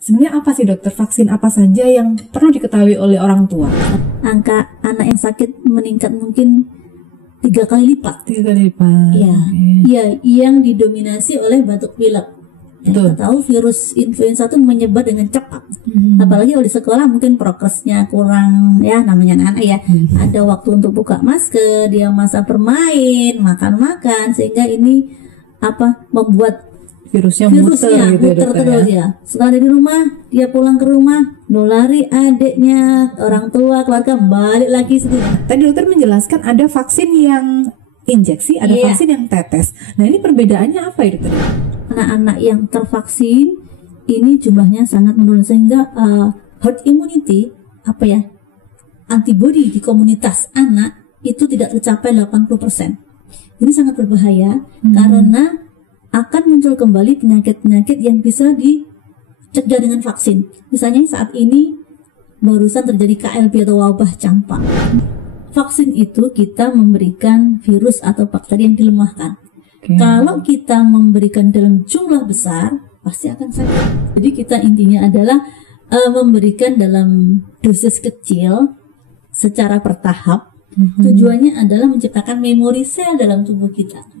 Sebenarnya apa sih dokter, vaksin apa saja yang perlu diketahui oleh orang tua? Angka anak yang sakit meningkat mungkin 3 kali lipat. 3 kali lipat. Iya, iya, yang didominasi oleh batuk pilek. Betul. Kita tahu virus influenza itu menyebar dengan cepat. Apalagi kalau di sekolah mungkin progresnya kurang, ya namanya anak-anak ya. Ada waktu untuk buka masker, dia masa bermain, makan-makan, sehingga ini membuat Virusnya muter gitu ya, dokter, terus ya. Setelah dari rumah, dia pulang ke rumah, nulari adiknya, orang tua, keluarga, balik lagi sendiri. Tadi dokter menjelaskan ada vaksin yang injeksi, ada vaksin yang tetes. Nah, ini perbedaannya apa ya, dokter? Anak-anak yang tervaksin ini jumlahnya sangat menurun, sehingga herd immunity antibody di komunitas anak itu tidak tercapai 80%. Ini sangat berbahaya karena akan muncul kembali penyakit-penyakit yang bisa dicegah dengan vaksin. Misalnya saat ini barusan terjadi KLB atau wabah campak. Vaksin itu kita memberikan virus atau bakteri yang dilemahkan. Kalau kita memberikan dalam jumlah besar, pasti akan sakit. Jadi kita intinya adalah memberikan dalam dosis kecil secara bertahap. Tujuannya adalah menciptakan memori sel dalam tubuh kita.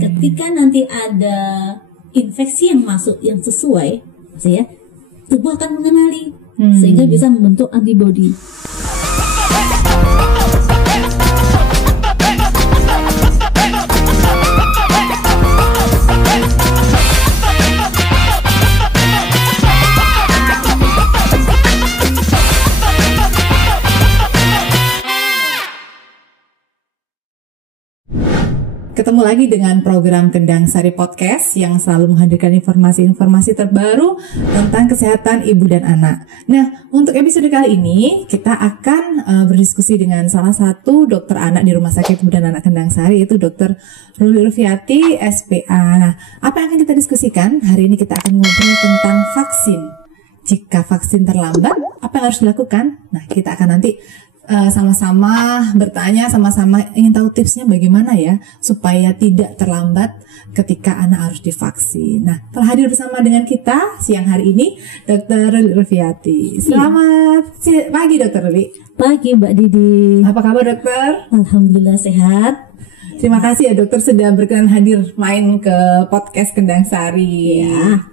Ketika nanti ada infeksi yang masuk yang sesuai, ya, tubuh akan mengenali sehingga bisa membentuk antibodi. Ketemu lagi dengan program Kendang Sari Podcast yang selalu menghadirkan informasi-informasi terbaru tentang kesehatan ibu dan anak. Nah, untuk episode kali ini kita akan berdiskusi dengan salah satu dokter anak di Rumah Sakit Ibu dan Anak Kendang Sari, yaitu Dr. Ruli Rufiati, SPA. Nah, apa yang akan kita diskusikan? Hari ini kita akan ngobrol tentang vaksin. Jika vaksin terlambat, apa yang harus dilakukan? Nah, kita akan nanti sama-sama bertanya, sama-sama ingin tahu tipsnya bagaimana ya supaya tidak terlambat ketika anak harus divaksin. Nah, telah hadir bersama dengan kita siang hari ini Dr. Ruli Rufiati. Selamat pagi Dr. Ruli. Pagi Mbak Didi. Apa kabar dokter? Alhamdulillah sehat. Terima kasih ya dokter sudah berkenan hadir main ke podcast Kendang Sari.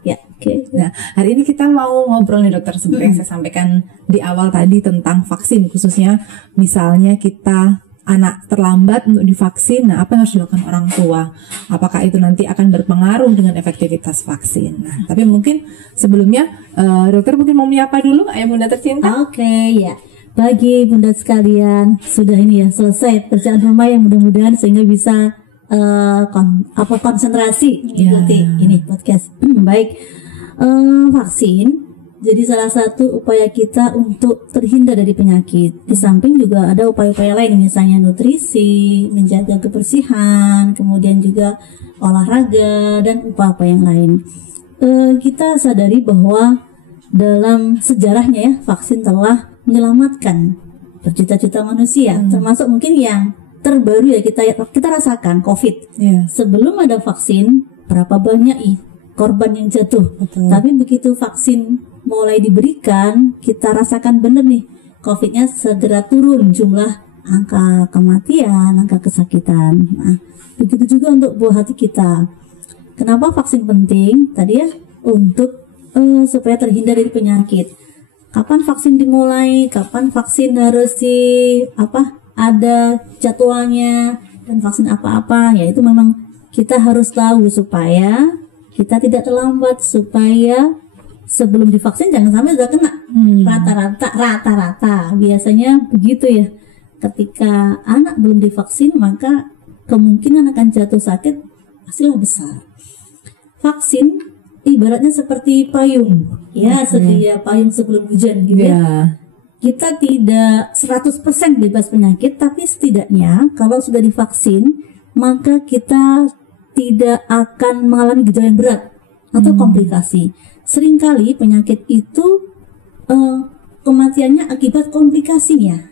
Ya. Nah, hari ini kita mau ngobrol nih dokter, seperti yang saya sampaikan di awal tadi tentang vaksin, khususnya misalnya kita anak terlambat untuk divaksin. Nah, apa yang harus dilakukan orang tua? Apakah itu nanti akan berpengaruh dengan efektivitas vaksin? Nah, tapi mungkin sebelumnya dokter mungkin mau menyapa dulu ayah bunda tercinta. Ya. Bagi bunda sekalian, sudah ini ya selesai pekerjaan rumah yang mudah-mudahan sehingga bisa konsentrasi mengikuti ini podcast. Baik. Vaksin jadi salah satu upaya kita untuk terhindar dari penyakit. Di samping juga ada upaya-upaya lain, misalnya nutrisi, menjaga kebersihan, kemudian juga olahraga dan upaya-upaya yang lain. Kita sadari bahwa dalam sejarahnya ya, vaksin telah menyelamatkan berjuta-juta manusia, termasuk mungkin yang terbaru ya kita rasakan COVID. Sebelum ada vaksin, berapa banyak korban yang jatuh. Tapi begitu vaksin mulai diberikan, kita rasakan benar nih COVID-nya segera turun jumlah angka kematian, angka kesakitan. Nah, begitu juga untuk buah hati kita. Kenapa vaksin penting? Tadi ya untuk supaya terhindar dari penyakit. Kapan vaksin dimulai? Kapan vaksin harus ada jadwalnya dan vaksin apa-apa? Ya itu memang kita harus tahu supaya kita tidak terlambat, supaya sebelum divaksin jangan sampai sudah kena. Rata-rata biasanya begitu ya. Ketika anak belum divaksin, maka kemungkinan akan jatuh sakit pastilah besar. Vaksin ibaratnya seperti payung, ya sedia payung sebelum hujan gitu ya. Kita tidak 100% bebas penyakit, tapi setidaknya kalau sudah divaksin, maka kita tidak akan mengalami gejala yang berat atau komplikasi. Seringkali penyakit itu kematiannya akibat komplikasinya,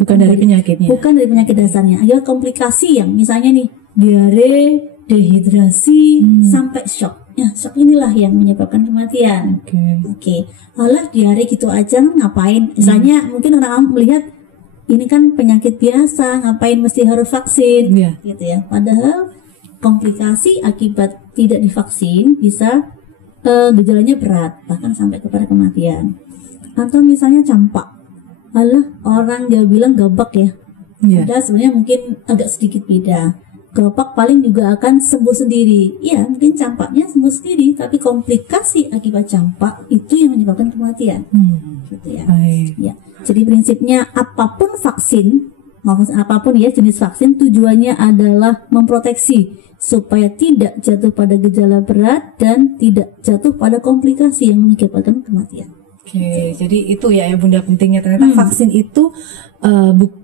bukan dari penyakitnya. Bukan dari penyakit dasarnya, ada komplikasi yang misalnya nih diare, dehidrasi, sampai shock. Ya, shock inilah yang menyebabkan kematian. Oke. Alah di hari gitu aja ngapain? Misalnya mungkin orang melihat ini kan penyakit biasa, ngapain mesti harus vaksin? Gitu ya. Padahal komplikasi akibat tidak divaksin bisa gejalanya berat, bahkan sampai kepada kematian. Atau misalnya campak. Alah orang dia bilang gabak ya. Padahal sebenarnya mungkin agak sedikit beda. Gabak paling juga akan sembuh sendiri. Ya, mungkin campaknya sembuh sendiri, tapi komplikasi akibat campak itu yang menyebabkan kematian. Gitu ya. Ya. Jadi prinsipnya apapun vaksin, maupun apapun ya jenis vaksin, tujuannya adalah memproteksi supaya tidak jatuh pada gejala berat dan tidak jatuh pada komplikasi yang mengakibatkan kematian. Jadi itu ya Bunda pentingnya ternyata vaksin itu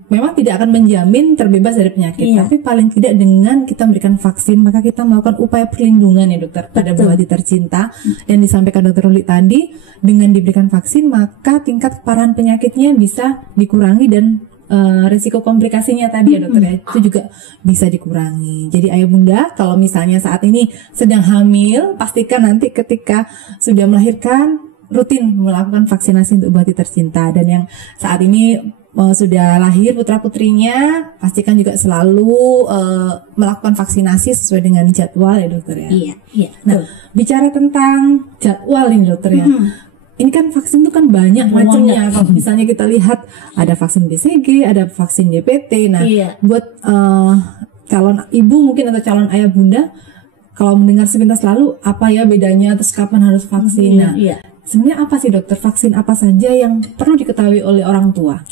memang tidak akan menjamin terbebas dari penyakit, tapi paling tidak dengan kita memberikan vaksin maka kita melakukan upaya perlindungan ya dokter pada buah hati tercinta. Dan disampaikan dokter Ruli tadi, dengan diberikan vaksin maka tingkat keparahan penyakitnya bisa dikurangi dan resiko komplikasinya tadi ya dokter ya itu juga bisa dikurangi. Jadi ayah bunda kalau misalnya saat ini sedang hamil, pastikan nanti ketika sudah melahirkan rutin melakukan vaksinasi untuk buah hati tercinta. Dan yang saat ini sudah lahir putra putrinya, pastikan juga selalu melakukan vaksinasi sesuai dengan jadwal ya dokter ya. Iya. Nah, bicara tentang jadwal ini dokter ya. Ini kan vaksin itu kan banyak macamnya. Kalau misalnya kita lihat ada vaksin BCG, ada vaksin DPT. Nah, buat calon ibu mungkin atau calon ayah bunda, kalau mendengar sepintas lalu apa ya bedanya, terus kapan harus vaksin? Nah, sebenarnya apa sih dokter, vaksin apa saja yang perlu diketahui oleh orang tua?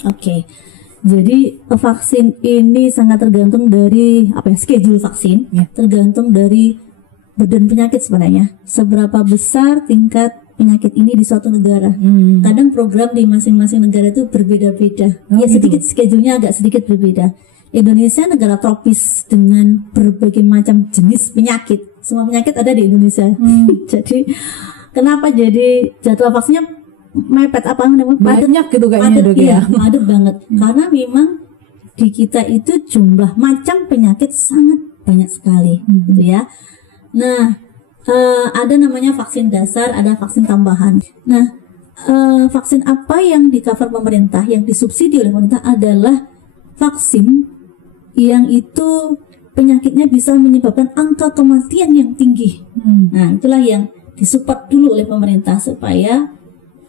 Jadi vaksin ini sangat tergantung dari schedule vaksin, tergantung dari badan penyakit sebenarnya. Seberapa besar tingkat penyakit ini di suatu negara. Kadang program di masing-masing negara itu berbeda-beda. Sedikit schedule-nya agak sedikit berbeda. Indonesia negara tropis dengan berbagai macam jenis penyakit. Semua penyakit ada di Indonesia. Jadi kenapa jadi jadwal vaksinnya mepet banyak gitu kayaknya dok ya. Padat banget. Karena memang di kita itu jumlah macam penyakit sangat banyak sekali, gitu ya. Nah, ada namanya vaksin dasar, ada vaksin tambahan. Nah, vaksin apa yang di cover pemerintah, yang disubsidi oleh pemerintah adalah vaksin yang itu penyakitnya bisa menyebabkan angka kematian yang tinggi. Nah, itulah yang disupport dulu oleh pemerintah supaya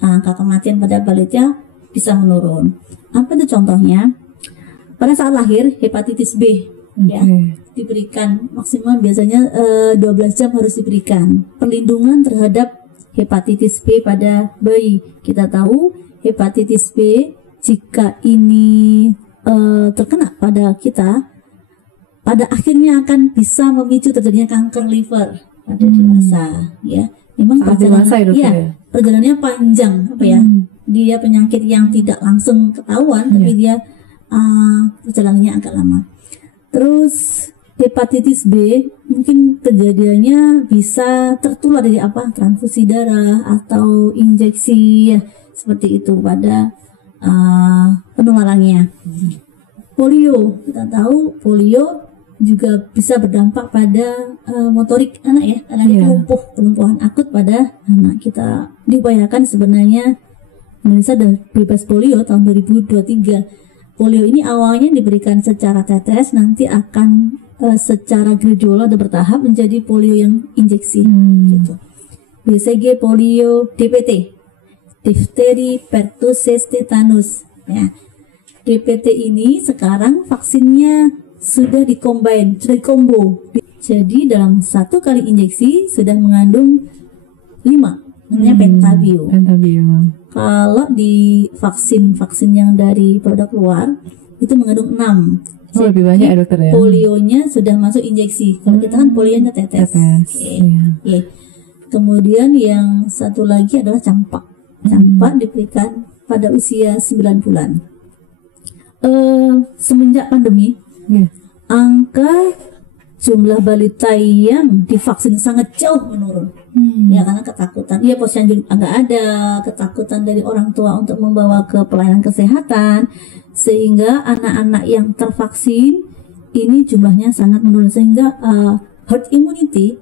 angka kematian pada balita bisa menurun. Apa itu contohnya? Pada saat lahir hepatitis B diberikan maksimal biasanya 12 jam harus diberikan perlindungan terhadap hepatitis B pada bayi. Kita tahu hepatitis B jika ini terkena pada kita, pada akhirnya akan bisa memicu terjadinya kanker liver pada dewasa, ya. Memang perjalanannya panjang, dia penyakit yang tidak langsung ketahuan, tapi dia perjalanannya agak lama. Terus hepatitis B mungkin kejadiannya bisa tertular dari transfusi darah atau injeksi, seperti itu pada penularannya. Polio, kita tahu polio juga bisa berdampak pada motorik anak ya, karena itu kelumpuhan akut pada anak. Kita diupayakan sebenarnya Indonesia sudah bebas polio tahun 2023. Polio ini awalnya diberikan secara tetes, nanti akan secara gradual atau bertahap menjadi polio yang injeksi. Gitu. BCG, polio, DPT, difteri, pertussis, tetanus. Ya. DPT ini sekarang vaksinnya sudah dikombain, sudah dikombo. Jadi dalam satu kali injeksi sudah mengandung 5, namanya Pentabio. Kalau di vaksin yang dari produk luar itu mengandung 6. Jadi lebih banyak ya dokter ya. Polionya sudah masuk injeksi. Kalau kita kan polionya tetes. Kemudian yang satu lagi adalah campak. Campak diberikan pada usia 9 bulan. Semenjak pandemi, angka jumlah balita yang divaksin sangat jauh menurun. Ya, karena ketakutan. Ya, posyandu nggak ada, ketakutan dari orang tua untuk membawa ke pelayanan kesehatan, sehingga anak-anak yang tervaksin ini jumlahnya sangat menurun, sehingga herd immunity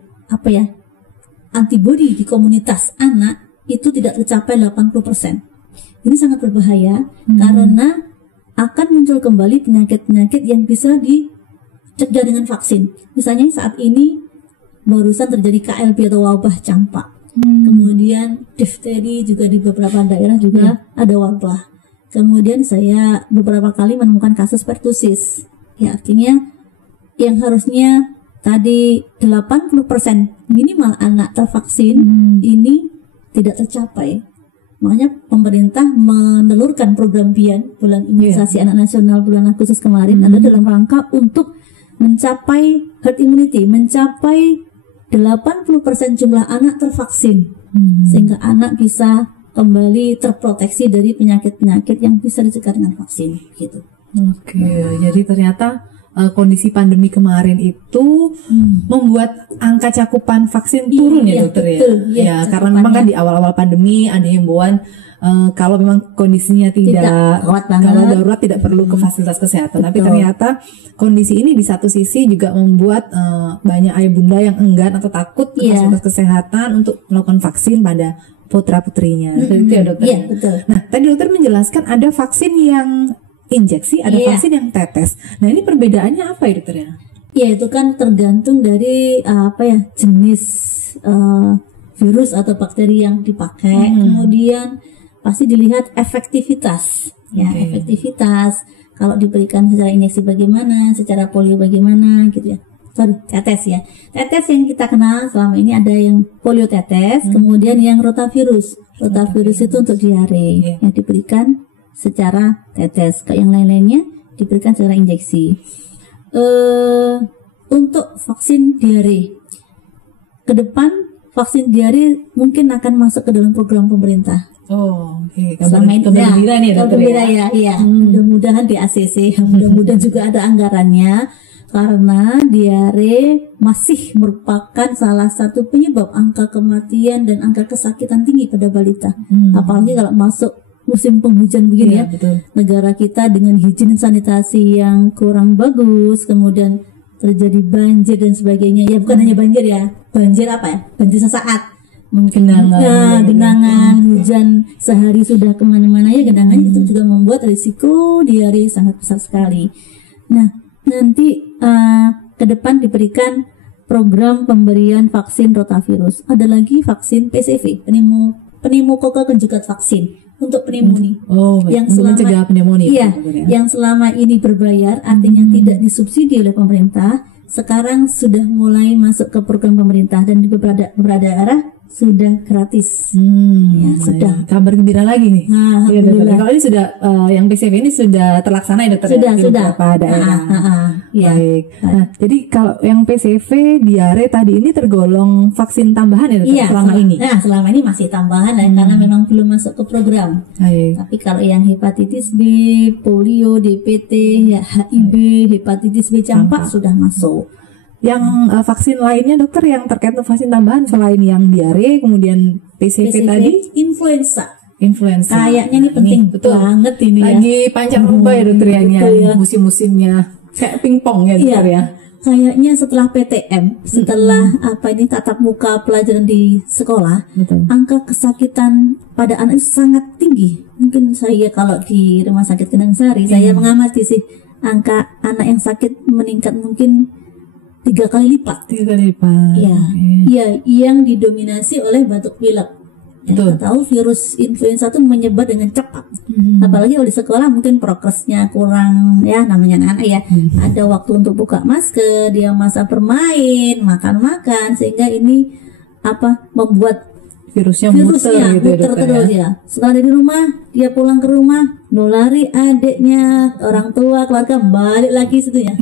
antibodi di komunitas anak itu tidak tercapai 80%. Ini sangat berbahaya karena akan muncul kembali penyakit-penyakit yang bisa dicegah dengan vaksin. Misalnya saat ini barusan terjadi KLB atau wabah campak. Kemudian difteri juga di beberapa daerah juga ada wabah. Kemudian saya beberapa kali menemukan kasus pertusis. Ya, artinya yang harusnya tadi 80% minimal anak tervaksin ini tidak tercapai. Makanya pemerintah menelurkan program BIAN, Bulan Imunisasi Anak Nasional bulan Agustus kemarin, ada dalam rangka untuk mencapai herd immunity, mencapai 80% jumlah anak tervaksin, sehingga anak bisa kembali terproteksi dari penyakit-penyakit yang bisa dicegah dengan vaksin, gitu. Oke, jadi ternyata kondisi pandemi kemarin itu membuat angka cakupan vaksin turun ya dokter ya. Betul, ya karena memang kan di awal-awal pandemi ada himbauan kalau memang kondisinya tidak kalau darurat tidak perlu ke fasilitas kesehatan. Tapi ternyata kondisi ini di satu sisi juga membuat banyak ayah bunda yang enggan atau takut ke fasilitas kesehatan untuk melakukan vaksin pada putra-putrinya. Itu ya dokter. Iya, betul. Nah, tadi dokter menjelaskan ada vaksin yang injeksi, ada vaksin yang tetes. Nah, ini perbedaannya apa ya dokter ya? Ya, itu kan tergantung dari jenis virus atau bakteri yang dipakai. Kemudian pasti dilihat efektivitas. Ya, efektivitas. Kalau diberikan secara injeksi bagaimana, secara polio bagaimana gitu ya. Tetes ya. Tetes yang kita kenal selama ini ada yang polio tetes, kemudian yang rotavirus. Rotavirus itu untuk diare, yang diberikan secara tetes. Ke yang lain-lainnya diberikan secara injeksi. Untuk vaksin diare, ke depan vaksin diare mungkin akan masuk ke dalam program pemerintah. Selama ini mudah-mudahan di ACC, mudah-mudahan juga ada anggarannya, karena diare masih merupakan salah satu penyebab angka kematian dan angka kesakitan tinggi pada balita. Apalagi kalau masuk musim penghujan begini betul. Negara kita dengan higien sanitasi yang kurang bagus, kemudian terjadi banjir dan sebagainya. Ya bukan hanya banjir ya, banjir banjir sesaat, genangan, hujan sehari sudah kemana-mana ya genangan, itu juga membuat risiko diare sangat besar sekali. Nah, nanti ke depan diberikan program pemberian vaksin rotavirus. Ada lagi vaksin PCV, pneumokoka konjugat vaksin untuk pneumonia. Mencegah pneumonia. Iya, yang selama ini berbayar, artinya tidak disubsidi oleh pemerintah, sekarang sudah mulai masuk ke program pemerintah dan di beberapa daerah sudah gratis. Sudah. Kabar gembira lagi nih. Alhamdulillah. Kalau ini sudah yang PCV ini sudah terlaksana ya dokter? Sudah. Beberapa daerah. Baik. Nah, jadi kalau yang PCV diare tadi ini tergolong vaksin tambahan ya dokter selama ini? Nah, selama ini masih tambahan karena memang belum masuk ke program. Baik. Tapi kalau yang hepatitis B, polio, DPT, HIV, hepatitis B campak sudah masuk. Yang vaksin lainnya dokter yang terkait vaksin tambahan selain yang diare kemudian PCV tadi? Influenza. Kayaknya ini penting banget ini lagi panjang rubah ya dokter ya. Musim-musimnya kayak pingpong ya dokter ya. Kayaknya setelah PTM, setelah tatap muka pelajaran di sekolah, angka kesakitan pada anak sangat tinggi. Mungkin saya kalau di Rumah Sakit Kendang Sari, saya mengamati sih angka anak yang sakit meningkat mungkin 3 kali lipat. Iya, yang didominasi oleh batuk pilek. Kita tahu virus influenza itu menyebar dengan cepat. Apalagi kalau di sekolah mungkin progresnya kurang ya, namanya anak-anak ya. Ada waktu untuk buka masker, dia masa bermain, makan-makan, sehingga ini membuat virusnya muter terus ya. Setelah dari rumah, dia pulang ke rumah, nulari adiknya, orang tua, keluarga, balik lagi situ ya.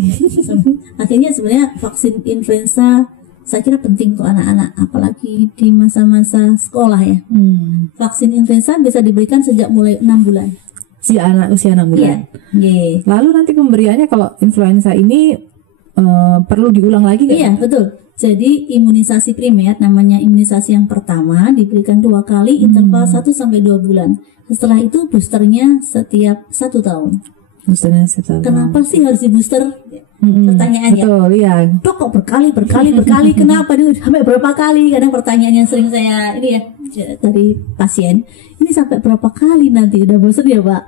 Akhirnya sebenarnya vaksin influenza saya kira penting untuk anak-anak, apalagi di masa-masa sekolah ya. Vaksin influenza bisa diberikan sejak mulai 6 bulan. Usia 6 bulan. Lalu nanti pemberiannya kalau influenza ini perlu diulang lagi nggak? Iya, betul. Jadi imunisasi primer, namanya imunisasi yang pertama diberikan 2 kali interval 1-2 bulan. Setelah itu boosternya setiap 1 tahun. Boosternya setiap tahun. Kenapa sih harus di booster? pertanyaannya. Betul, iya. Dok, kok berkali kenapa nih sampai berapa kali? Kadang pertanyaan yang sering saya ini ya dari pasien, ini sampai berapa kali nanti? Udah bosan ya, Pak?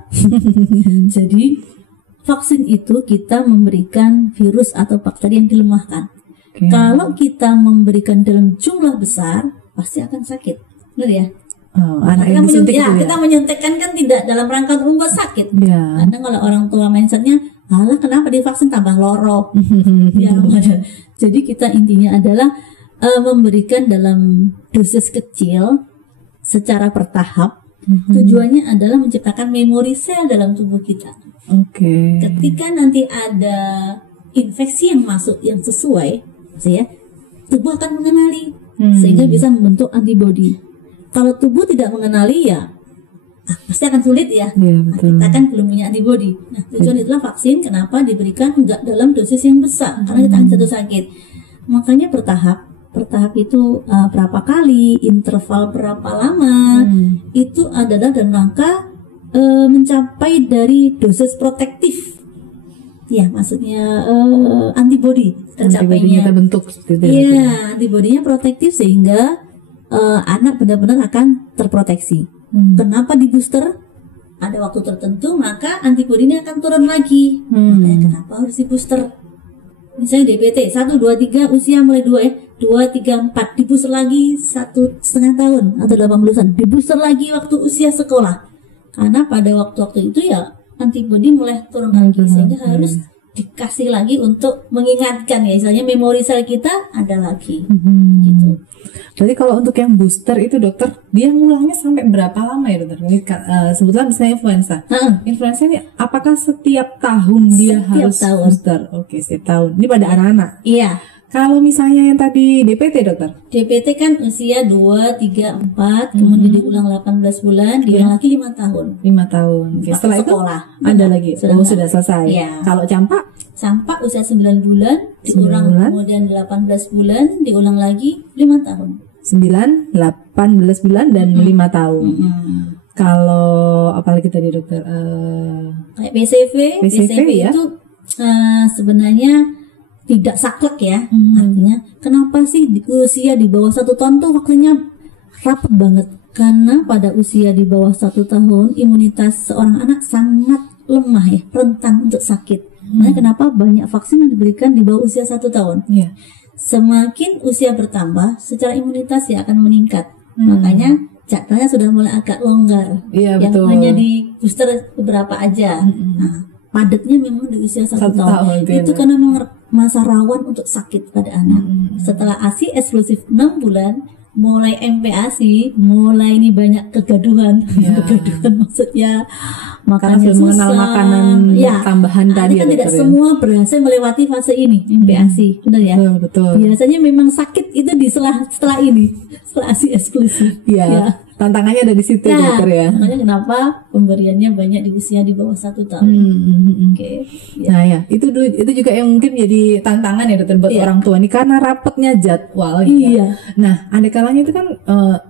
Jadi vaksin itu kita memberikan virus atau bakteri yang dilemahkan. Kalau kita memberikan dalam jumlah besar, pasti akan sakit. Benar ya? Anak yang disuntik itu ya? Kita menyuntikkan kan tidak dalam rangka untuk membuat sakit. Ya. Karena kalau orang tua mindsetnya, alah kenapa divaksin tambah loro? Ya, jadi kita intinya adalah memberikan dalam dosis kecil secara bertahap. Tujuannya adalah menciptakan memori sel dalam tubuh kita. Ketika nanti ada infeksi yang masuk yang sesuai, ya, tubuh akan mengenali sehingga bisa membentuk antibodi. Kalau tubuh tidak mengenali ya pasti akan sulit ya. Kita kan belum punya antibodi. Nah, tujuan itulah vaksin kenapa diberikan enggak dalam dosis yang besar karena kita akan jatuh sakit. Makanya bertahap itu berapa kali, interval berapa lama, itu adalah dalam rangka mencapai dari dosis protektif. Ya, maksudnya antibodi tercapainya. Kita bentuk Iya, antibodinya protektif sehingga anak benar-benar akan terproteksi. Kenapa di booster? Ada waktu tertentu maka antibodinya akan turun lagi. Makanya kenapa harus di booster? Misalnya DPT 1, 2, 3 usia mulai 2 3, 4 di booster lagi 1,5 tahun atau 8 bulan di booster lagi waktu usia sekolah. Karena pada waktu-waktu itu ya antibodi mulai turun lagi sehingga harus dikasih lagi untuk mengingatkan ya, misalnya memori sel kita ada lagi gitu. Jadi kalau untuk yang booster itu dokter, dia ngulangnya sampai berapa lama ya dokter? Ini sebutlah misalnya influenza. Influenza ini apakah setiap tahun dia harus booster? Oke, setiap tahun. Ini pada anak-anak. Iya. Kalau misalnya yang tadi DPT dokter? DPT kan usia 2, 3, 4, kemudian diulang 18 bulan, diulang lagi 5 tahun. 5 tahun. Oke, setelah sekolah. Itu ada lagi. Sudah selesai. Ya. Kalau campak? Campak usia 9 bulan, diulang kemudian 18 bulan, diulang lagi 5 tahun. 9, 18 bulan dan 5 tahun. Kalau apalagi tadi dokter? Kayak PCV ya? itu sebenarnya tidak saklek ya. Artinya kenapa sih di usia di bawah 1 tahun tuh waktunya rapat banget? Karena pada usia di bawah 1 tahun imunitas seorang anak sangat lemah ya, rentan untuk sakit. Nah, kenapa banyak vaksin yang diberikan di bawah usia 1 tahun? Semakin usia bertambah, secara imunitas ya akan meningkat. Makanya jadwalnya sudah mulai agak longgar. Yang betul. hanya di booster beberapa aja. Nah, padatnya memang di usia 1 tahun. Itu karena memang masa rawan untuk sakit pada anak. Setelah ASI eksklusif 6 bulan, mulai MPASI, mulai ini banyak kegaduhan. Kegaduhan maksudnya makannya susah. Mengenal makanan tambahan tadi kan tidak semua berhasil melewati fase ini MPASI, benar ya? Betul. Biasanya memang sakit itu di setelah ini, setelah ASI eksklusif. Tantangannya ada di situ dokter ya. Makanya kenapa pemberiannya banyak di usia di bawah 1 tahun. Nah ya, itu juga yang mungkin jadi tantangan ya dokter buat orang tua nih karena rapetnya jadwal. Nah, ada kalanya itu kan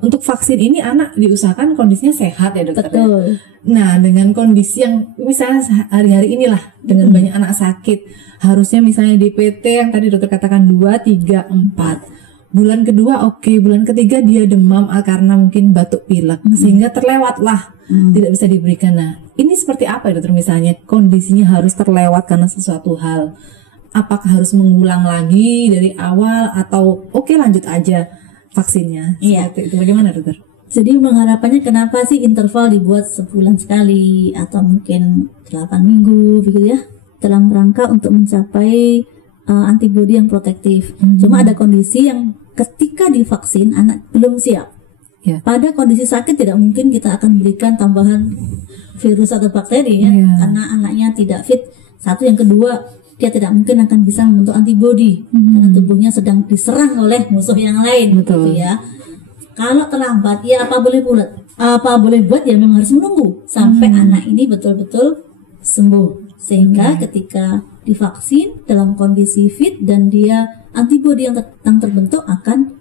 untuk vaksin ini anak diusahakan kondisinya sehat ya dokter. Betul. Nah, dengan kondisi yang misalnya hari-hari inilah dengan banyak anak sakit, harusnya misalnya DPT yang tadi dokter katakan 2, 3, 4. Bulan kedua bulan ketiga dia demam karena mungkin batuk pilek sehingga terlewatlah tidak bisa diberikan. Nah, ini seperti apa ya dokter misalnya kondisinya harus terlewat karena sesuatu hal? Apakah harus mengulang lagi dari awal atau lanjut aja vaksinnya? Seperti itu bagaimana dokter? Jadi mengharapannya kenapa sih interval dibuat sebulan sekali atau mungkin 8 minggu begitu ya, dalam rangka untuk mencapai antibodi yang protektif. Cuma ada kondisi yang ketika divaksin anak belum siap. Pada kondisi sakit tidak mungkin kita akan berikan tambahan virus atau bakteri ya, karena anaknya tidak fit. Satu, yang kedua dia tidak mungkin akan bisa membentuk antibodi karena tubuhnya sedang diserang oleh musuh yang lain. Gitu ya. Kalau terlambat ya apa boleh buat ya memang harus menunggu sampai anak ini betul-betul sembuh, sehingga ketika divaksin dalam kondisi fit dan dia antibodi yang terbentuk akan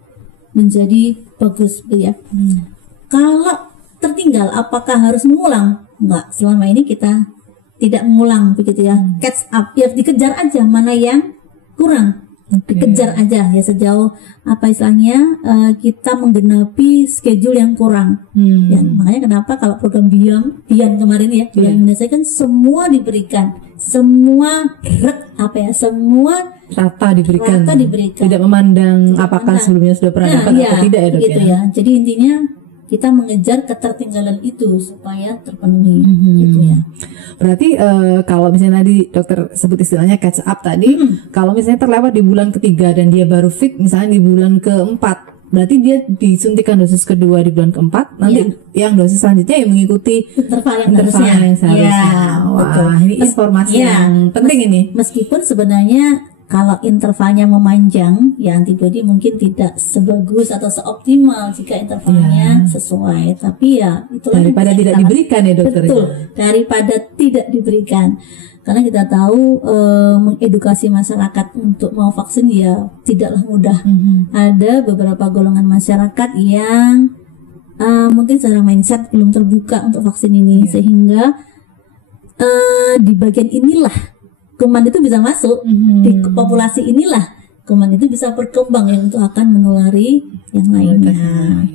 menjadi bagus ya. Kalau tertinggal apakah harus mengulang? Enggak, selama ini kita tidak mengulang begitu ya. Catch up, ya dikejar aja mana yang kurang. Dikejar aja ya sejauh apa istilahnya kita menggenapi schedule yang kurang. Ya, makanya kenapa kalau program Bian kemarin ya, Bian menyelesaikan semua diberikan, semua semua rata diberikan. Tidak memandang apakah Nah, sebelumnya sudah pernah dapat atau tidak ya, Dok gitu ya. Jadi intinya kita mengejar ketertinggalan itu supaya terpenuhi gitu ya. Berarti kalau misalnya tadi dokter sebut istilahnya catch up tadi, kalau misalnya terlewat di bulan ketiga dan dia baru fit misalnya di bulan keempat, berarti dia disuntikan dosis kedua di bulan keempat, nanti yang dosis selanjutnya yang mengikuti interval yang seharusnya. Ya, Wah, betul. ini informasi yang penting ini. Meskipun sebenarnya kalau intervalnya memanjang, ya antibodi mungkin tidak sebagus atau seoptimal jika intervalnya sesuai. Tapi ya itulah daripada tidak diberikan ya dokter. Betul, daripada tidak diberikan. Karena kita tahu mengedukasi masyarakat untuk mau vaksin ya tidaklah mudah. Ada beberapa golongan masyarakat yang mungkin secara mindset belum terbuka untuk vaksin ini, sehingga di bagian inilah kuman itu bisa masuk di populasi inilah kuman itu bisa berkembang yang itu akan menulari yang lainnya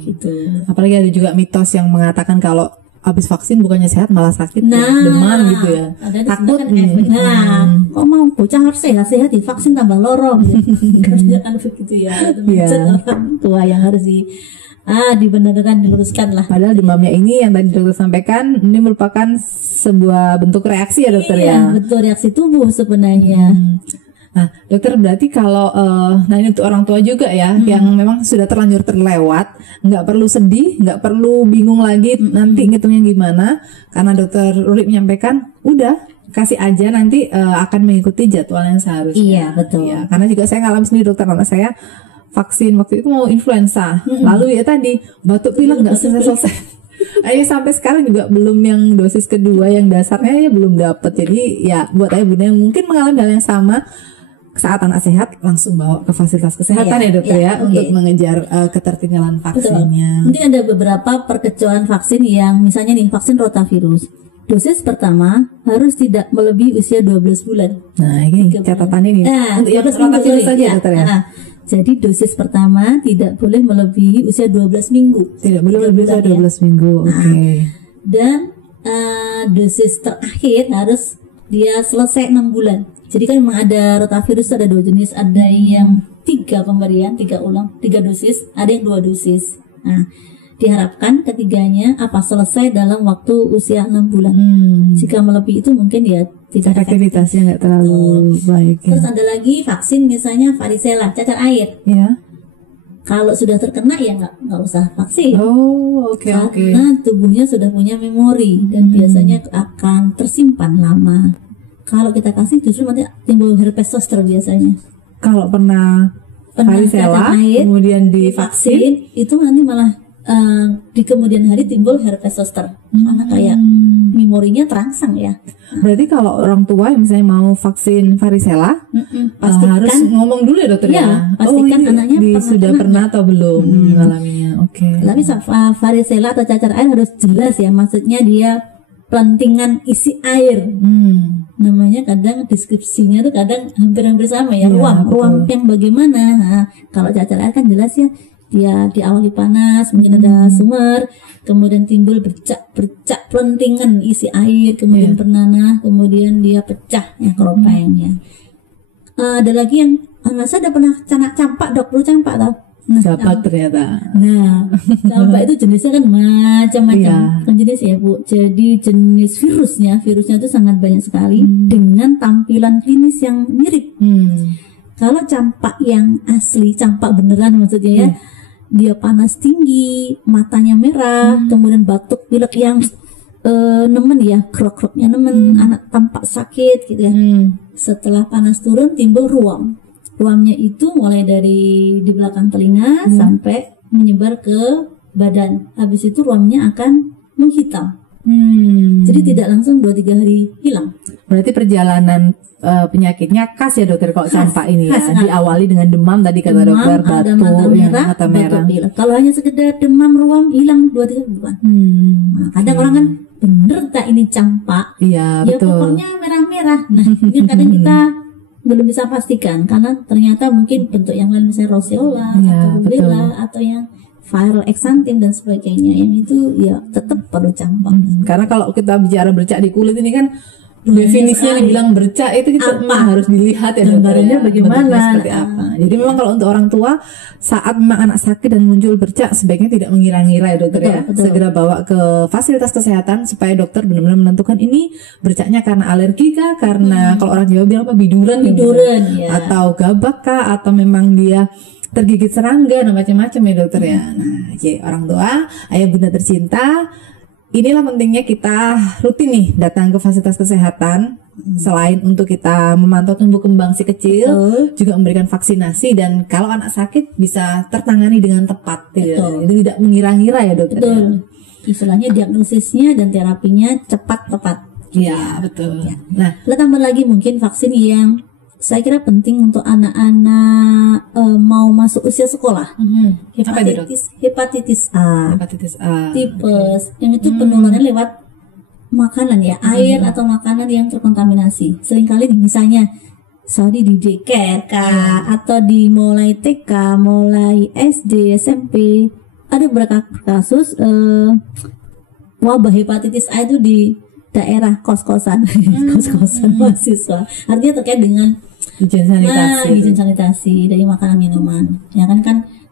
gitu. Apalagi ada juga mitos yang mengatakan kalau habis vaksin bukannya sehat malah sakit, demam gitu ya. Takut kok mau bocah harus sehat divaksin tambah lorong gitu. Kan begitu ya. Itu orang tua yang harus dibenarkan, diluruskan lah. Padahal demamnya ini yang tadi dokter sampaikan ini merupakan sebuah bentuk reaksi ya dokter ya. Betul, reaksi tubuh sebenarnya. Nah dokter berarti kalau nah ini untuk orang tua juga ya yang memang sudah terlanjur terlewat, nggak perlu sedih, nggak perlu bingung lagi nanti ngitungnya gimana, karena dokter Uri menyampaikan udah kasih aja nanti akan mengikuti jadwal yang seharusnya. Iya betul. Ya, karena juga saya ngalamin sendiri dokter, karena saya vaksin waktu itu mau influenza, lalu ya tadi batuk pilek nggak selesai. Ayah sampai sekarang juga belum yang dosis kedua yang dasarnya ya belum dapat. Jadi ya buat ayah bunda yang mungkin mengalami hal yang sama, saat anak sehat langsung bawa ke fasilitas kesehatan ya dokter ya untuk mengejar ketertinggalan vaksinnya. Mungkin ada beberapa perkecualian vaksin yang misalnya nih vaksin rotavirus. Dosis pertama harus tidak melebihi usia 12 bulan. Nah ini catatan ini untuk yang rotavirus saja dokter ya. Jadi dosis pertama tidak boleh melebihi usia 12 minggu. Tidak boleh melebihi usia 12 minggu. Oke. Dan dosis terakhir harus dia selesai 6 bulan. Jadi kan memang ada rotavirus ada 2 jenis, ada yang 3 pemberian, 3 dosis, ada yang 2 dosis. Nah, diharapkan ketiganya selesai dalam waktu usia 6 bulan. Jika melebihi itu mungkin ya tidak efektivitasnya nggak terlalu baik. Terus ada lagi vaksin misalnya varicella, cacar air. Ya. Kalau sudah terkena ya nggak usah vaksin. Oke. Karena tubuhnya sudah punya memori dan biasanya akan tersimpan lama. Kalau kita kasih justru nanti timbul herpes zoster biasanya. Kalau pernah varicella kemudian divaksin itu nanti malah di kemudian hari timbul herpes zoster karena kayak memorinya terangsang ya. Berarti kalau orang tua yang misalnya mau vaksin varicella harus ngomong dulu ya dokter ya. Pastikan anaknya sudah pernah atau belum mengalaminya. Oke. Tapi varicella atau cacar air harus jelas ya, maksudnya dia pelantingan isi air. Namanya kadang deskripsinya tuh kadang hampir sama ya. Ruam yang bagaimana. Nah, kalau cacar air kan jelas ya. Dia diawali panas, mungkin ada sumber, kemudian timbul bercak pelantingan isi air, kemudian bernanah, kemudian dia pecah ya keropeng ya. Ada lagi yang saya udah pernah campak dok, lu campak tau? Dapat ternyata. Nah, campak itu jenisnya kan macam-macam. Kan jenis ya Bu. Jadi jenis virusnya itu sangat banyak sekali dengan tampilan klinis yang mirip. Kalau campak yang asli, campak beneran maksudnya ya. Dia panas tinggi, matanya merah, kemudian batuk pilek yang nemen ya, krok-kroknya nemen, anak tampak sakit gitu ya. Setelah panas turun timbul ruam. Ruamnya itu mulai dari di belakang telinga sampai menyebar ke badan. Habis itu ruamnya akan menghitam. Jadi tidak langsung 2-3 hari hilang. Berarti perjalanan penyakitnya khas ya dokter kalau campak ini ya. Diawali dengan demam tadi kata dokter, batuk, mata merah. Kalau hanya sekedar demam ruam hilang 2-3 bulan. Nah, kadang orang kan bener tak ini campak? Iya, Ya betul. pokoknya merah-merah. Nah, ini kadang kita belum bisa pastikan karena ternyata mungkin bentuk yang lain misalnya roseola Iya, atau rubella betul. atau yang viral exanthem dan sebagainya, yang itu ya tetap perlu campak. Karena kalau kita bicara bercak di kulit ini kan definisinya sekali. dibilang bercak itu kita Apa? memang harus dilihat ya dokter Gambarannya ya, bagaimana? bentuknya seperti apa. Jadi memang kalau untuk orang tua saat memang anak sakit dan muncul bercak sebaiknya tidak mengira-ngira ya dokter ya. Betul. Segera bawa ke fasilitas kesehatan supaya dokter benar-benar menentukan ini bercaknya karena alergi kah, karena kalau orang Jawa bilang apa biduran, Biduran, ya. atau gabak kah, atau memang dia tergigit serangga dan macam-macam ya dokter ya. Nah, jadi orang tua, ayah bunda tercinta, inilah pentingnya kita rutin nih datang ke fasilitas kesehatan. Selain untuk kita memantau tumbuh kembang si kecil, juga memberikan vaksinasi, dan kalau anak sakit bisa tertangani dengan tepat. Itu tidak mengira-ngira ya dokter. Betul. Ya? Istilahnya diagnosisnya dan terapinya cepat tepat. Iya, betul. Ya. Nah, Lalu tambah lagi mungkin vaksin yang saya kira penting untuk anak-anak mau masuk usia sekolah. apa itu dok? Hepatitis A, Hepatitis A. tipes, yang itu penularannya lewat makanan ya, air atau makanan yang terkontaminasi. Seringkali nih, misalnya di daycare atau di mulai TK, mulai SD, SMP, ada beberapa kasus wabah hepatitis A itu di daerah kos-kosan, kos-kosan mahasiswa. Artinya terkait dengan Izin sanitasi. izin sanitasi dari makanan minuman. Ya kan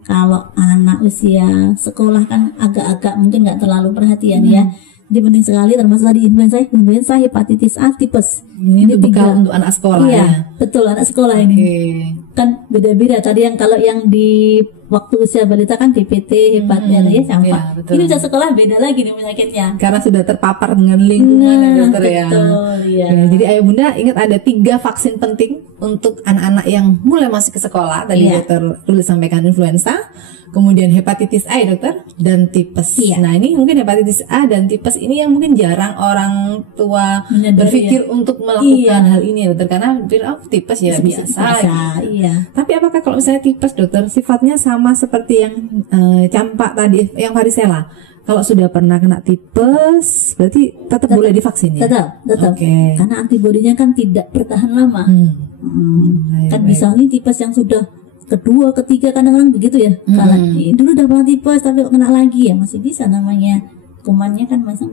kalau anak usia sekolah kan agak-agak mungkin nggak terlalu perhatian ya. Jadi penting sekali, termasuk tadi influenza, hepatitis A, tipes. Ini bekal untuk anak sekolah Iya, ya. betul, anak sekolah ini. Kan beda-beda. Tadi yang kalau yang di waktu usia balita kan DPT, hepatitis ya campak. Iya, betul. Ini udah sekolah beda lagi nih penyakitnya. Karena sudah terpapar dengan lingkungan ya dokter ya. Betul, iya. Ya, jadi ayah bunda ingat ada 3 vaksin penting untuk anak-anak yang mulai masuk ke sekolah. Tadi Iya. dokter Ruli sampaikan influenza, kemudian hepatitis A ya dokter, dan tipes. Iya. Nah ini mungkin hepatitis A dan tipes ini yang mungkin jarang orang tua Menyadari, berpikir untuk melakukan Iya. hal ini ya dokter, karena tipes ya biasa. Iya. Tapi apakah kalau misalnya tipes dokter sifatnya sama seperti yang campak tadi, yang varicella? Kalau sudah pernah kena tipes, berarti tetap boleh divaksin ya? Tetap. Oke. Karena antibodinya kan tidak bertahan lama. Kan Baik. bisa nih tipes yang sudah kedua, ketiga, kadang-kadang begitu ya. Kalau dulu udah pernah tipes tapi kok kena lagi ya masih bisa, namanya kumannya kan masih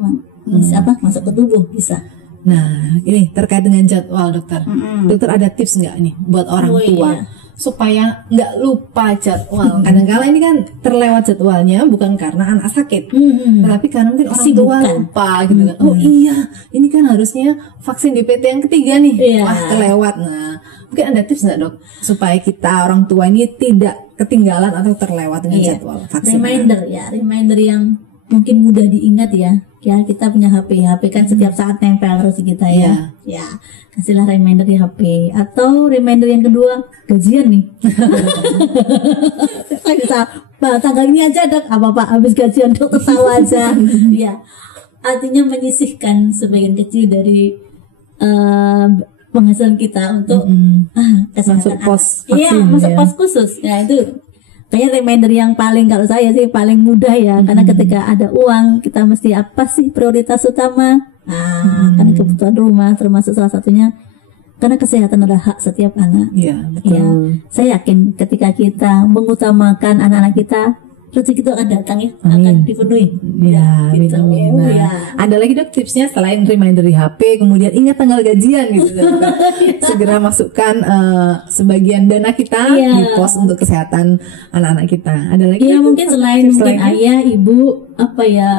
masuk ke tubuh bisa. Nah, ini terkait dengan jadwal dokter. Dokter ada tips nggak nih buat orang tua iya. supaya nggak lupa jadwal? Kadang-kala ini kan terlewat jadwalnya bukan karena anak sakit, tapi karena mungkin orang tua Kesibukan. lupa gitu kan. Oh iya, ini kan harusnya vaksin DPT yang ketiga nih, Iya. wah terlewat. Nah, mungkin ada tips nggak dok supaya kita orang tua ini tidak ketinggalan atau terlewat dengan jadwal vaksin? Reminder yang mungkin mudah diingat ya. Ya, kita punya HP kan setiap saat nempel terus di kita ya. Ya, kasihlah reminder di HP. Atau reminder yang kedua, gajian nih. Saya bisa, tanggal ini aja dok, apa habis gajian dok tertawa aja. Ya, artinya menyisihkan sebagian kecil dari penghasilan kita untuk Masuk kesehatan pos anak. Iya, vaksin, masuk ya. pos khusus. Nah itu kayaknya reminder yang paling, kalau saya sih paling mudah ya, karena ketika ada uang kita mesti apa sih prioritas utama. Karena kebutuhan rumah termasuk salah satunya, karena kesehatan adalah hak setiap anak. Iya, betul. Ya, saya yakin ketika kita mengutamakan anak-anak kita, rezeki itu akan datang ya, akan dipenuhi. Ya, gitu. amin. Nah, Ya. ada lagi dok tipsnya selain reminder di HP, kemudian ingat tanggal gajian gitu. Dok. Segera masukkan sebagian dana kita Iya. di pos untuk kesehatan anak-anak kita. Ada lagi? Iya, Dok, mungkin selain tips mungkin lainnya? ayah, ibu, apa ya,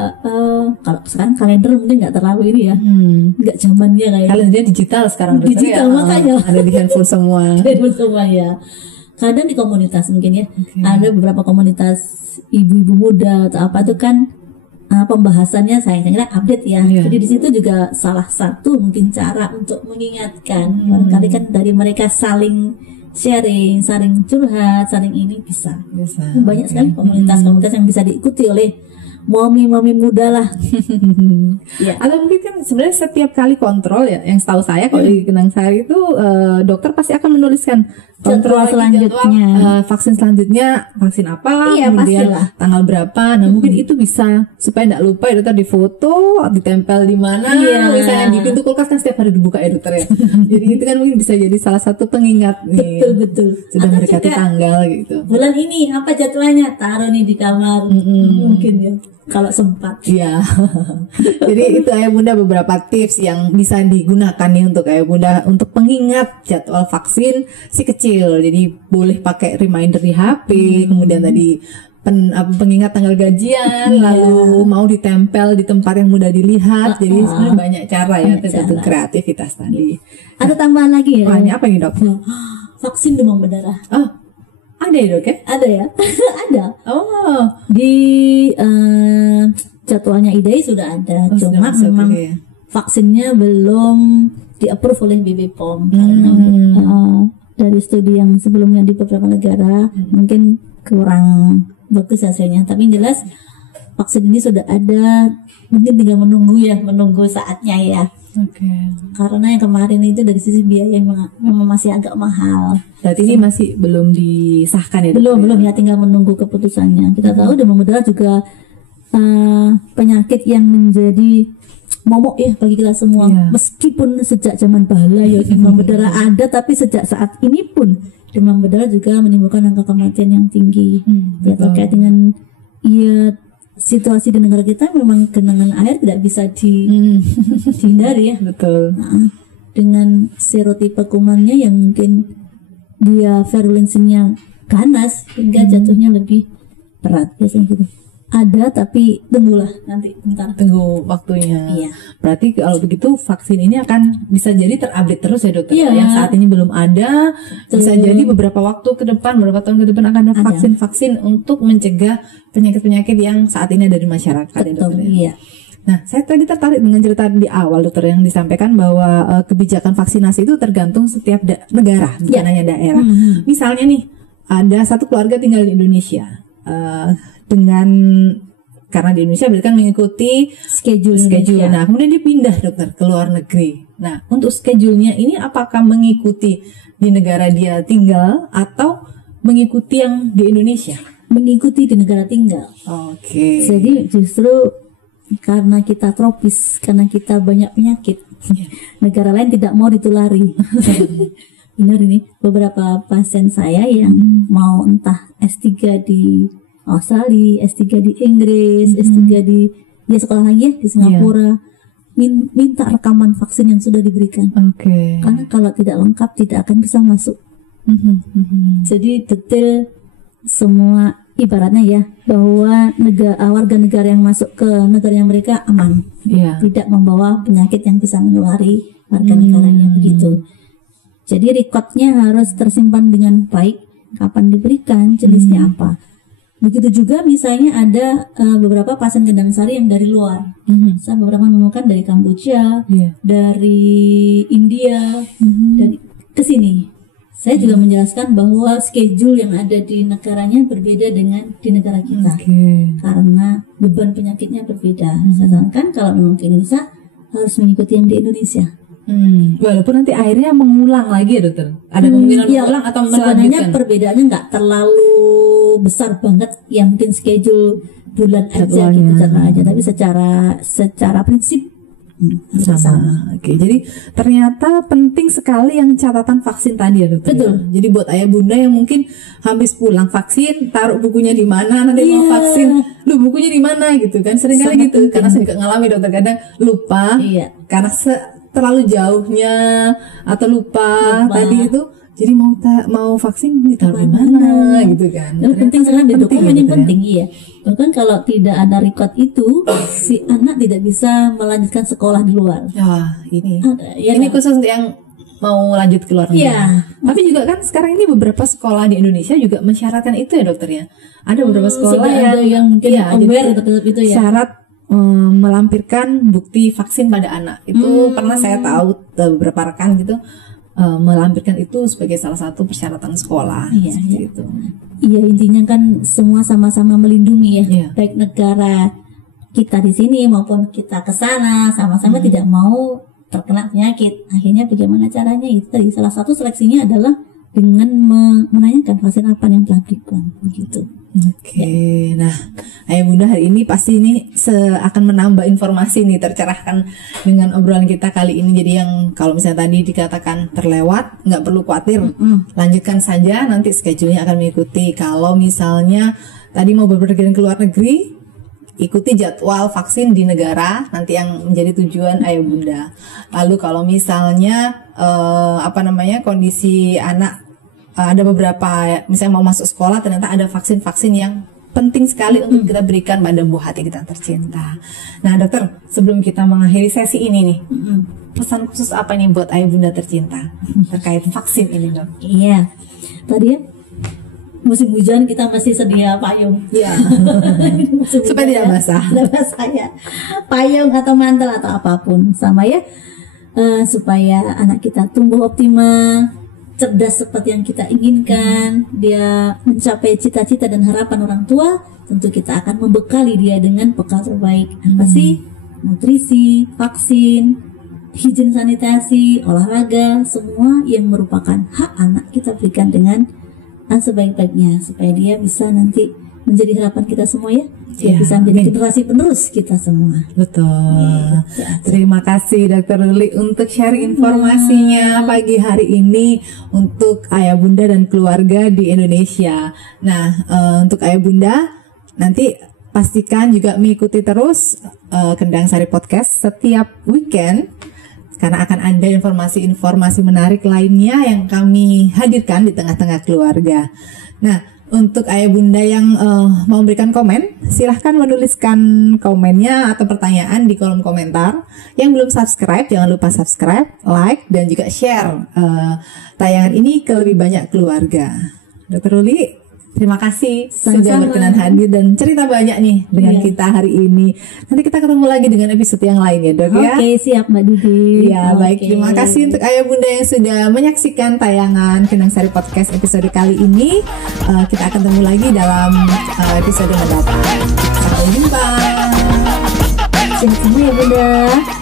kalau sekarang kalender mungkin nggak terlalu ini ya, nggak zamannya kayaknya. Kalendernya digital sekarang dokter, Digital, ya? makanya. Ada di handphone semua. Handphone semua ya. Kadang di komunitas mungkin ya, ada beberapa komunitas ibu-ibu muda atau apa tuh kan pembahasannya saya kira update ya. Iya. Jadi di situ juga salah satu mungkin cara untuk mengingatkan. Barangkali kan dari mereka saling sharing, saling curhat, saling ini bisa. Biasa. Banyak sekali komunitas-komunitas yang bisa diikuti oleh mami-mami muda lah. Ya. Atau mungkin kan sebenarnya setiap kali kontrol ya, yang setahu saya kalau di Kenang Sari itu dokter pasti akan menuliskan jadwal selanjutnya. Vaksin selanjutnya vaksin apa, Iya, kemudian pastilah. tanggal berapa. Nah mungkin itu bisa supaya tidak lupa ya dokter, difoto, ditempel di mana, Iya. misalnya di pintu kulkas kan setiap hari dibuka ya dokter ya. Jadi itu kan mungkin bisa jadi salah satu pengingat nih. Betul. Sudah Atau mendekati juga, tanggal gitu. bulan ini apa jadwalnya, taruh nih di kamar. Mungkin ya, kalau sempat. Iya. Jadi itu ayah bunda beberapa tips yang bisa digunakan nih untuk ayah bunda untuk pengingat jadwal vaksin si kecil. Jadi boleh pakai reminder di HP, kemudian tadi pengingat tanggal gajian, lalu mau ditempel di tempat yang mudah dilihat. Jadi sebenarnya banyak cara ya, Banyak tergantung cara. kreativitas tadi. Ada tambahan lagi ya? Banyak apa nih dok? Vaksin demam berdarah. Oh, ada ya dok ya? Ada ya? Ada. Oh, Di jadwalnya IDAI sudah ada, sudah cuma masuk, memang oke. vaksinnya belum di-approve oleh BB POM karena dari studi yang sebelumnya di beberapa negara mungkin kurang bagus hasilnya. Tapi yang jelas vaksin ini sudah ada, mungkin tinggal menunggu saatnya ya. Oke. Karena yang kemarin itu dari sisi biaya memang masih agak mahal. Berarti ini masih belum disahkan ya? Dok? Belum ya, tinggal menunggu keputusannya. Kita tahu demam berdarah juga penyakit yang menjadi momok ya bagi kita semua. Iya. Meskipun sejak zaman bahla ya demam berdarah ada, tapi sejak saat ini pun demam berdarah juga menimbulkan angka kematian yang tinggi. Ya, betul. terkait dengan situasi di negara kita memang genangan air tidak bisa dihindari ya. Betul. Nah, dengan serotipe kumannya yang mungkin dia virulensinya ganas hingga jatuhnya lebih berat biasanya gitu. Ada, tapi tunggulah nanti bentar. Tunggu waktunya. Iya. Berarti kalau begitu vaksin ini akan bisa jadi terupdate terus ya dokter. Iya. Yang saat ini belum ada, bisa jadi beberapa waktu ke depan, beberapa tahun ke depan akan ada vaksin-vaksin untuk mencegah penyakit-penyakit yang saat ini ada di masyarakat ya Betul, dokter. Ya? iya. Nah, saya tadi tertarik dengan cerita di awal dokter yang disampaikan bahwa kebijakan vaksinasi itu tergantung setiap negara, bukan hanya daerah. Misalnya nih, ada satu keluarga tinggal di Indonesia. Karena di Indonesia berarti kan mengikuti Schedule schedule. Indonesia. Nah, kemudian dia pindah dokter ke luar negeri. Nah, untuk schedule-nya ini apakah mengikuti di negara dia tinggal atau mengikuti yang di Indonesia? Mengikuti di negara tinggal. Oke. Jadi justru karena kita tropis, karena kita banyak penyakit, negara lain tidak mau ditulari. Benar ini, beberapa pasien saya yang mau entah S3 di Australia, S3 di Inggris, S3 di sekolah lagi ya di Singapura, minta rekaman vaksin yang sudah diberikan. Oke. Karena kalau tidak lengkap tidak akan bisa masuk. Jadi detail semua, ibaratnya ya bahwa warga negara yang masuk ke negara yang mereka aman, tidak membawa penyakit yang bisa menulari warga negaranya begitu. Jadi recordnya harus tersimpan dengan baik, kapan diberikan, jenisnya apa. Begitu juga misalnya ada beberapa pasien Kendang Sari yang dari luar. Saya beberapa menemukan dari Kamboja, dari India, dan ke sini. Saya juga menjelaskan bahwa schedule yang ada di negaranya berbeda dengan di negara kita. Karena beban penyakitnya berbeda. Saya sarankan kalau memang ke Indonesia harus mengikuti yang di Indonesia. Walaupun nanti akhirnya mengulang lagi ya dokter. Ada kemungkinan mengulang atau sebenarnya melanjutkan? perbedaannya nggak terlalu besar banget, yang mungkin schedule bulan aja Jadwalnya. gitu jadwal aja, tapi secara prinsip sama. Oke, jadi ternyata penting sekali yang catatan vaksin tadi ya dokter. Betul. Ya? Jadi buat ayah bunda yang mungkin habis pulang vaksin, taruh bukunya di mana, nanti mau vaksin, lu bukunya di mana gitu kan. Seringkali Sangat gitu, penting. karena saya juga ngalami dokter, kadang lupa. Iya. Karena terlalu jauhnya atau lupa tadi itu, jadi mau vaksin ditaruh di mana gitu kan. Itu penting sekali di dokumen yang ya, penting, iya. Bahkan kalau tidak ada record itu, si anak tidak bisa melanjutkan sekolah di luar. Ini Ya, ini khusus untuk yang mau lanjut ke luar negeri. Iya. Tapi juga kan sekarang ini beberapa sekolah di Indonesia juga mensyaratkan itu ya dokter ya. Ada beberapa sekolah sudah ada yang mungkin aware jadi terhadap itu ya. syarat melampirkan bukti vaksin pada anak. Itu pernah saya tahu beberapa rekan gitu melampirkan itu sebagai salah satu persyaratan sekolah. Iya, seperti iya. itu. Iya, intinya kan semua sama-sama melindungi ya. Iya. Baik negara kita di sini maupun kita ke sana sama-sama tidak mau terkena penyakit. Akhirnya bagaimana caranya itu tadi salah satu seleksinya adalah dengan menanyakan vaksin apa yang telah diberikan begitu. Oke, nah Ayah Bunda hari ini pasti ini akan menambah informasi nih, tercerahkan dengan obrolan kita kali ini. Jadi yang kalau misalnya tadi dikatakan terlewat, nggak perlu khawatir, lanjutkan saja, nanti schedule-nya akan mengikuti. Kalau misalnya tadi mau berpergian ke luar negeri, ikuti jadwal vaksin di negara nanti yang menjadi tujuan Ayah Bunda. Lalu kalau misalnya kondisi anak ada beberapa, misalnya mau masuk sekolah, ternyata ada vaksin-vaksin yang penting sekali untuk kita berikan pada buah hati kita tercinta. Nah dokter, sebelum kita mengakhiri sesi ini nih, pesan khusus apa nih buat Ayah Bunda tercinta terkait vaksin ini dok? Iya, tadi ya musim hujan kita masih sedia payung. Iya. Supaya tidak basah. Tidak basah ya. Payung atau mantel atau apapun sama ya, supaya anak kita tumbuh optimal, cerdas seperti yang kita inginkan, dia mencapai cita-cita dan harapan orang tua. Tentu kita akan membekali dia dengan bekal terbaik. Apa sih? Nutrisi, vaksin, higien sanitasi, olahraga, semua yang merupakan hak anak kita berikan dengan sebaik-baiknya, supaya dia bisa nanti menjadi harapan kita semua ya. Dia bisa menjadi generasi penerus kita semua. Betul. Terima kasih Dr. Ruli untuk sharing informasinya pagi hari ini untuk Ayah Bunda dan keluarga di Indonesia. Nah, untuk Ayah Bunda nanti pastikan juga mengikuti terus Kendang Sari Podcast setiap weekend, karena akan ada informasi-informasi menarik lainnya yang kami hadirkan di tengah-tengah keluarga. Nah, untuk Ayah Bunda yang mau memberikan komen, silahkan menuliskan komennya atau pertanyaan di kolom komentar. Yang belum subscribe, jangan lupa subscribe, like, dan juga share tayangan ini ke lebih banyak keluarga. Dr. Ruli, terima kasih sudah berkenan hadir dan cerita banyak nih dengan kita hari ini. Nanti kita ketemu lagi dengan episode yang lain ya dok ya. Oke, siap Mbak Didi. Ya baik, terima kasih untuk Ayah Bunda yang sudah menyaksikan tayangan Kendang Sari Podcast episode kali ini. Kita akan ketemu lagi dalam episode mendatang. Sampai jumpa. Sehat semua ya Bunda.